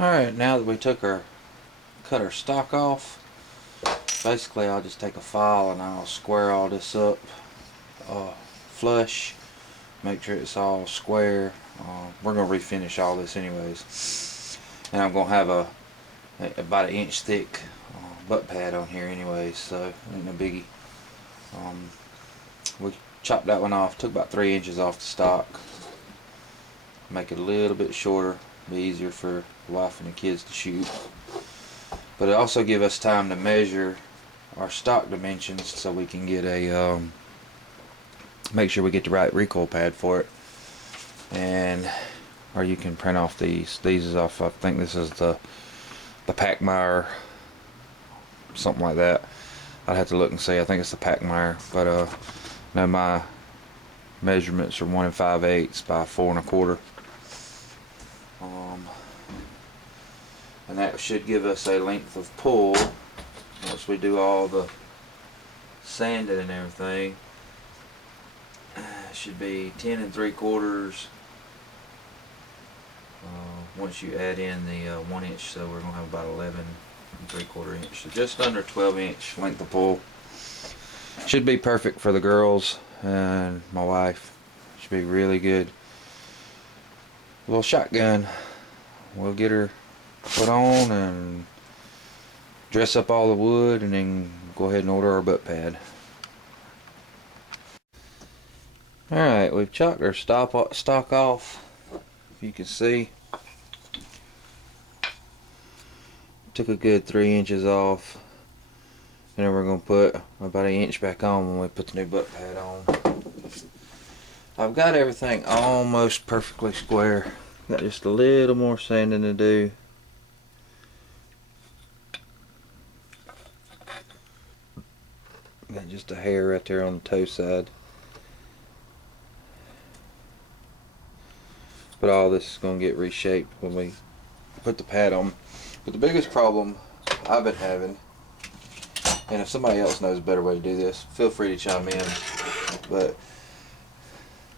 Alright, now that we cut our stock off, basically I'll just take a file and I'll square all this up flush, make sure it's all square. We're going to refinish all this anyways, and I'm going to have about an inch thick butt pad on here anyways, so ain't no biggie. We chopped that one off, took about 3 inches off the stock, make it a little bit shorter, be easier for the wife and the kids to shoot. But it also give us time to measure our stock dimensions so we can get a make sure we get the right recoil pad for it. And or you can print off these is off, I think this is the Packmeyer, something like that. I'd have to look and see. I think it's the Packmeyer, but now my measurements are 1 5/8 by 4 1/4. And that should give us a length of pull once we do all the sanding and everything. Should be 10 3/4 once you add in the 1 inch, so we're going to have about 11 3/4 inch, so just under 12 inch length of pull. Should be perfect for the girls and my wife. Should be really good. A little shotgun. We'll get her put on and dress up all the wood, and then go ahead and order our butt pad. Alright, we've chopped our stock off, if you can see. Took a good 3 inches off, and then we're going to put about an inch back on when we put the new butt pad on. I've got everything almost perfectly square. Got just a little more sanding to do. Got just a hair right there on the toe side. But all this is going to get reshaped when we put the pad on. But the biggest problem I've been having, and if somebody else knows a better way to do this, feel free to chime in, but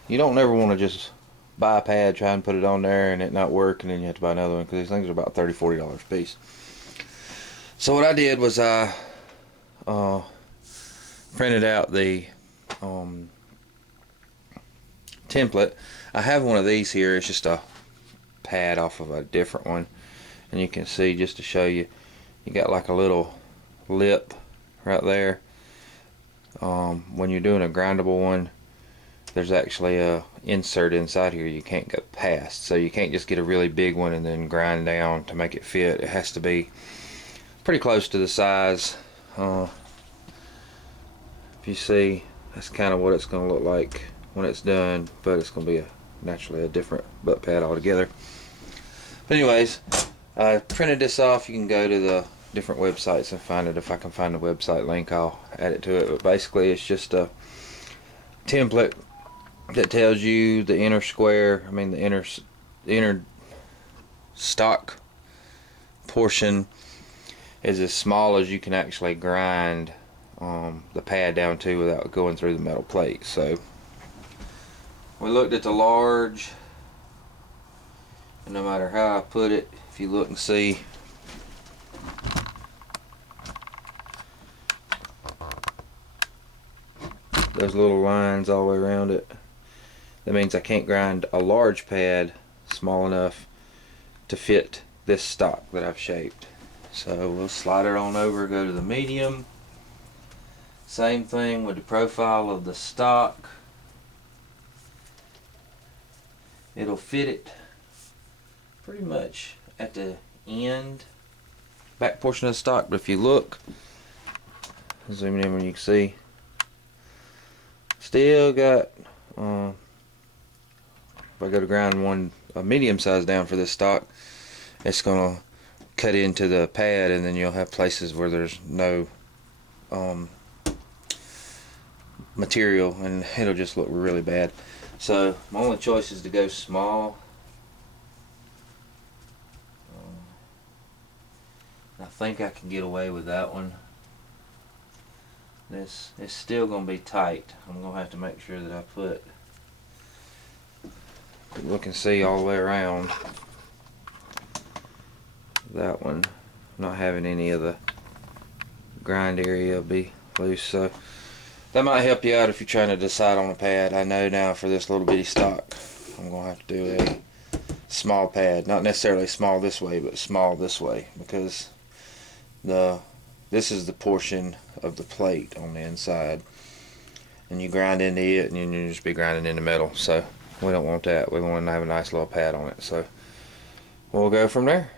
you don't ever want to just buy a pad, try and put it on there, and it not work, and then you have to buy another one, because these things are about $30 $40 a piece. So what I did was I printed out the template. I have one of these here. It's just a pad off of a different one, and you can see, just to show you, you got like a little lip right there. When you're doing a grindable one, there's actually a insert inside here you can't go past, so you can't just get a really big one and then grind down to make it fit. It has to be pretty close to the size. If you see, that's kind of what it's going to look like when it's done, but it's going to be naturally a different butt pad altogether. But anyways, I printed this off. You can go to the different websites and find it. If I can find the website link, I'll add it to it. But basically, it's just a template that tells you the inner square, the inner stock portion is as small as you can actually grind the pad down to without going through the metal plate. So we looked at the large, and no matter how I put it, if you look and see, those little lines all the way around it, that means I can't grind a large pad small enough to fit this stock that I've shaped. So we'll slide it on over, go to the medium. Same thing with the profile of the stock. It'll fit it pretty much at the end, back portion of the stock. But if you look, zoom in when you can see, still got, if I go to grind a medium size down for this stock, it's gonna cut into the pad, and then you'll have places where there's no material, and it'll just look really bad. So my only choice is to go small. I think I can get away with that one. This is still going to be tight. I'm going to have to make sure that I put, look and see all the way around. that one not having any of the grind area be loose. So that might help you out if you're trying to decide on a pad. I know now for this little bitty stock I'm gonna have to do a small pad, not necessarily small this way, but small this way, because this is the portion of the plate on the inside, and you grind into it and you just be grinding into metal. So we don't want that. We want to have a nice little pad on it. So we'll go from there.